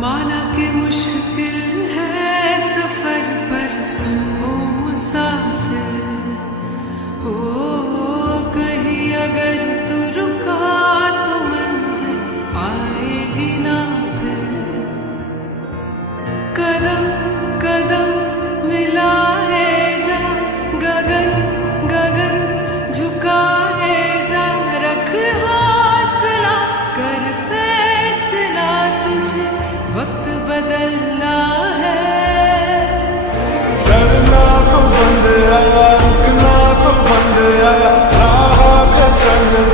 माना कि मुश्किल है सफर पर सुनो मुसाफिर हो, कहीं अगर तू रुका तो मंजिल आएगी ना फिर। कदम कदम मिलाए जा, गगन गगन झुकाए जा, रख हौसला कर फैसला, तुझे वक्त बदलना है। डरना तो बंद आया, रुकना तो बंद आया, राह पे चलना